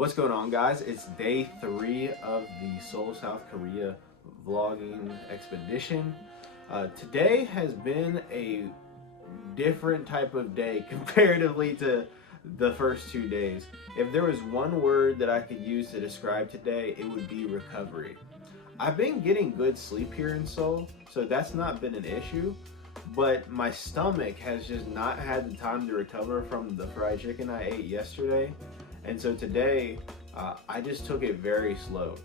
What's going on, guys? It's day 3 of the Seoul, South Korea vlogging expedition. Today has been a different type of day comparatively to the first 2 days. If there was one word that I could use to describe today, it would be recovery. I've been getting good sleep here in Seoul, so that's not been an issue. But my stomach has just not had the time to recover from the fried chicken I ate yesterday. And so today, I just took it very slow.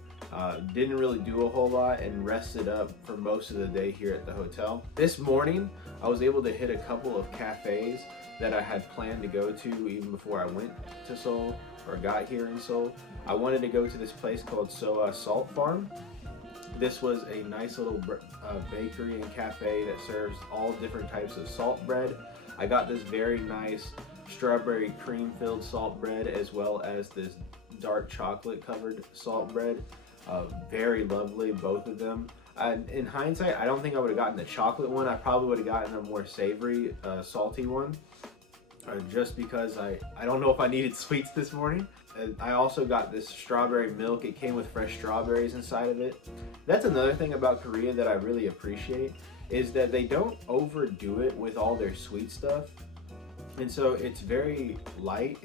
Didn't really do a whole lot and rested up for most of the day here at the hotel. This morning, I was able to hit a couple of cafes that I had planned to go to even before I went to Seoul or got here in Seoul. I wanted to go to this place called Seoul Salt Farm. This was a nice little bakery and cafe that serves all different types of salt bread. I got this very nice strawberry cream filled salt bread as well as this dark chocolate covered salt bread. Very lovely, both of them. In hindsight, I don't think I would have gotten the chocolate one. I probably would have gotten a more savory, salty one. Just because I don't know if I needed sweets this morning. I also got this strawberry milk. It came with fresh strawberries inside of it. That's another thing about Korea that I really appreciate, is that they don't overdo it with all their sweet stuff. And so it's very light,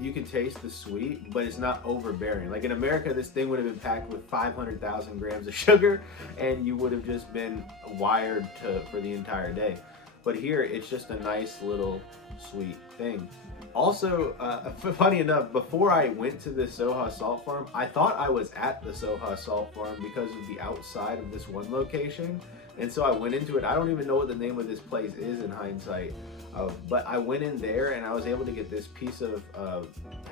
you can taste the sweet, but it's not overbearing. Like in America, this thing would have been packed with 500,000 grams of sugar and you would have just been wired for the entire day. But here, it's just a nice little sweet thing. Also, funny enough, before I went to the Soha Salt Farm, I thought I was at the Soha Salt Farm because of the outside of this one location. And so I went into it. I don't even know what the name of this place is in hindsight. But I went in there and I was able to get this piece of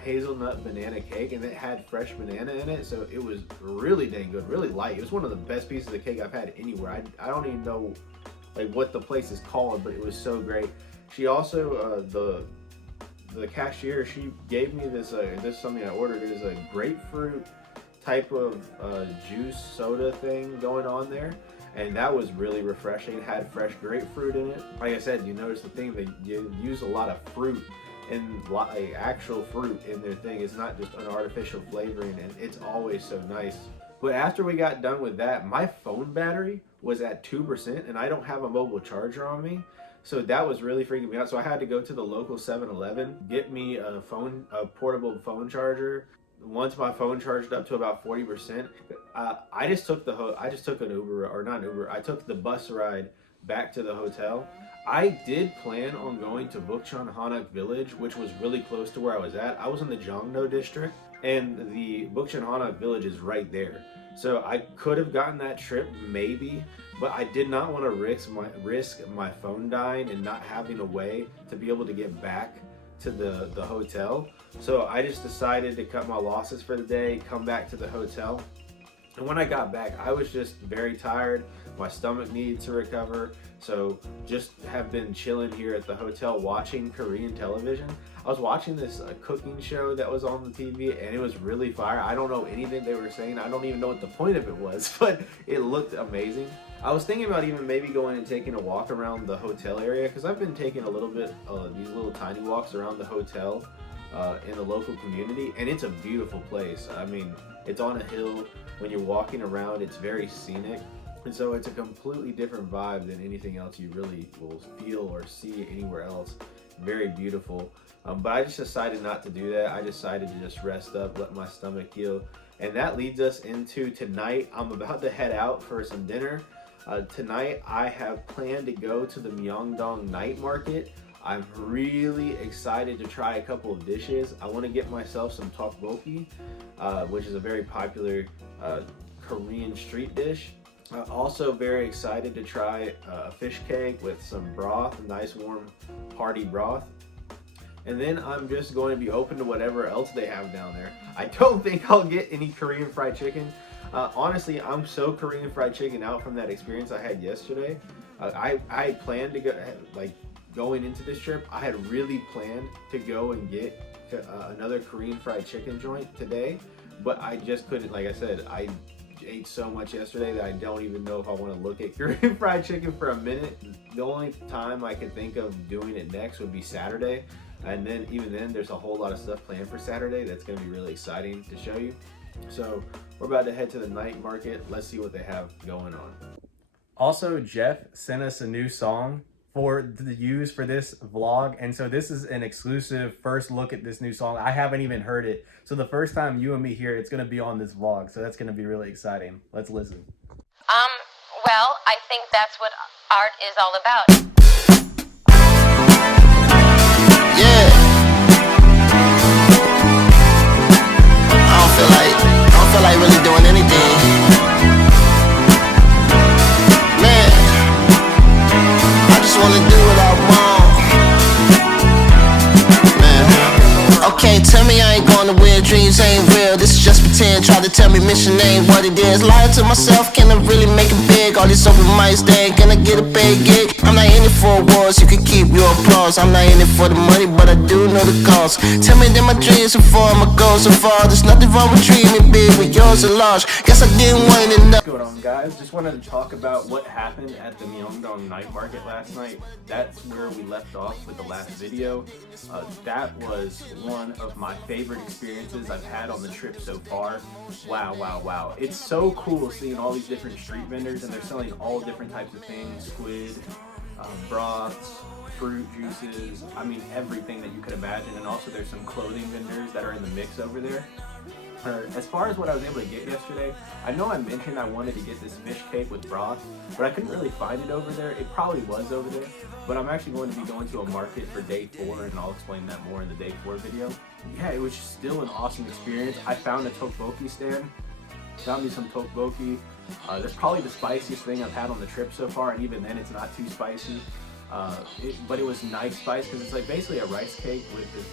hazelnut banana cake, and it had fresh banana in it. So it was really dang good, really light. It was one of the best pieces of cake I've had anywhere. I don't even know like what the place is called, but it was so great. She also, the cashier, she gave me this, this is something I ordered. It is a grapefruit type of juice soda thing going on there. And that was really refreshing. It had fresh grapefruit in it. Like I said, you notice the thing, they use a lot of fruit and like actual fruit in their thing. It's not just an artificial flavoring, and it's always so nice. But after we got done with that, my phone battery was at 2% and I don't have a mobile charger on me. So that was really freaking me out. So I had to go to the local 7-Eleven, get me a portable phone charger. Once my phone charged up to about 40%, I just took an Uber, or not an Uber, I took the bus ride back to the hotel. I did plan on going to Bukchon Hanok Village, which was really close to where I was at. I was in the Jongno district, and the Bukchon Hanok Village is right there. So I could have gotten that trip maybe, but I did not want to risk my phone dying and not having a way to be able to get back to the hotel. So I just decided to cut my losses for the day, come back to the hotel. And when I got back, I was just very tired. My stomach needed to recover. So just have been chilling here at the hotel watching Korean television. I was watching this cooking show that was on the TV, and it was really fire. I don't know anything they were saying. I don't even know what the point of it was, but it looked amazing. I was thinking about even maybe going and taking a walk around the hotel area, because I've been taking a little bit these little tiny walks around the hotel in the local community, and it's a beautiful place. I mean, it's on a hill. When you're walking around, it's very scenic, and so it's a completely different vibe than anything else you really will feel or see anywhere else. Very beautiful. But I just decided not to do that. I decided to just rest up, let my stomach heal. And that leads us into tonight. I'm about to head out for some dinner. Tonight I have planned to go to the Myeongdong night market. I'm really excited to try a couple of dishes. I want to get myself some tteokbokki, which is a very popular Korean street dish. Also very excited to try a fish cake with some broth, nice warm hearty broth. And then I'm just going to be open to whatever else they have down there. I don't think I'll get any Korean fried chicken. Honestly, I'm so Korean fried chicken out from that experience I had yesterday. I planned to go, like going into this trip, I had really planned to go and get another Korean fried chicken joint today, but I just couldn't. Like I said, I ate so much yesterday that I don't even know if I want to look at Korean fried chicken for a minute. The only time I could think of doing it next would be Saturday. And then even then, there's a whole lot of stuff planned for Saturday that's going to be really exciting to show you. So we're about to head to the night market. Let's see what they have going on. Also, Jeff sent us a new song for the use for this vlog, and so this is an exclusive first look at this new song. I haven't even heard it, so the first time you and me hear it, it's going to be on this vlog, so that's going to be really exciting. Let's listen. Well, I think that's what art is all about. Yeah. I don't feel like really doing anything. Man, I just wanna do what I want. Man. Okay, tell me I ain't going to where dreams ain't real. This is just pretend. Try to tell me mission ain't what it is. Lying to myself, can I really make it big? All these open mics, they ain't gonna get a paid gig. I'm not in it for awards, you can keep your applause. I'm not in it for the money, but I do know the cost. Tell me that my dreams are far, my goals are far. There's nothing wrong with dreaming big when yours are large. Guess I didn't want it enough. What's going on, guys? Just wanted to talk about what happened at the Myeongdong night market last night. That's where we left off with the last video. That was one of my favorite experiences I've had on the trip so far. Wow, wow, wow. It's so cool seeing all these different street vendors, and they're selling all different types of things: squid, broths, fruit juices, I mean everything that you could imagine. And also there's some clothing vendors that are in the mix over there. As far as what I was able to get yesterday, I know I mentioned I wanted to get this fish cake with broth, but I couldn't really find it over there. It probably was over there, but I'm actually going to be going to a market for day 4, and I'll explain that more in the day 4 video. Yeah, it was still an awesome experience. I found a tteokbokki stand, found me some tteokbokki. That's probably the spiciest thing I've had on the trip so far, and even then it's not too spicy. But it was nice spice because it's like basically a rice cake with this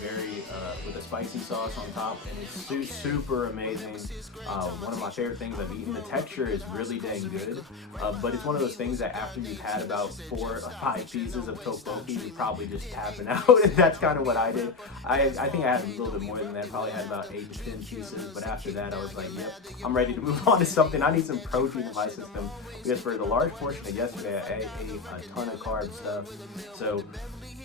with a spicy sauce on top, and it's super amazing. One of my favorite things I've eaten. The texture is really dang good, but it's one of those things that after you've had about 4 or 5 pieces of tteokbokki, you're probably just tapping out. And that's kind of what I did. I think I had a little bit more than that. Probably had about 8 to 10 pieces, but after that I was like, yep, I'm ready to move on to something. I need some protein in my system, because for the large portion of yesterday I ate a ton of carb stuff. So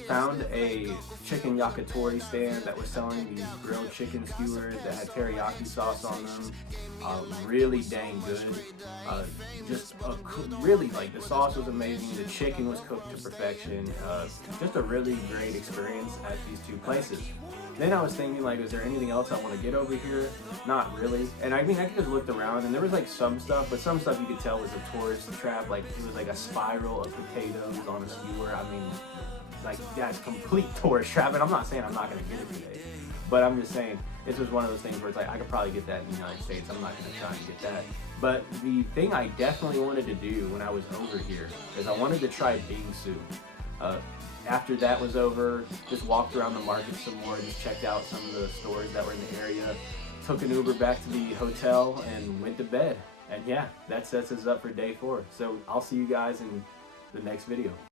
found a chicken yakitori stand that was selling these grilled chicken skewers that had teriyaki sauce on them. Really dang good. Really, like, the sauce was amazing. The chicken was cooked to perfection. Just a really great experience at these 2 places. Then I was thinking, like, is there anything else I want to get over here? Not really. And I mean, I just looked around, and there was like some stuff, but some stuff you could tell was a tourist trap. Like, it was like a spiral of potatoes on a skewer. I mean, like, that's complete tourist trap. And I'm not saying I'm not going to get it today, but I'm just saying this was one of those things where it's like, I could probably get that in the United States. I'm not going to try and get that. But the thing I definitely wanted to do when I was over here is I wanted to try bingsu. After that was over, just walked around the market some more, just checked out some of the stores that were in the area, took an Uber back to the hotel, and went to bed. And yeah, that sets us up for day 4. So I'll see you guys in the next video.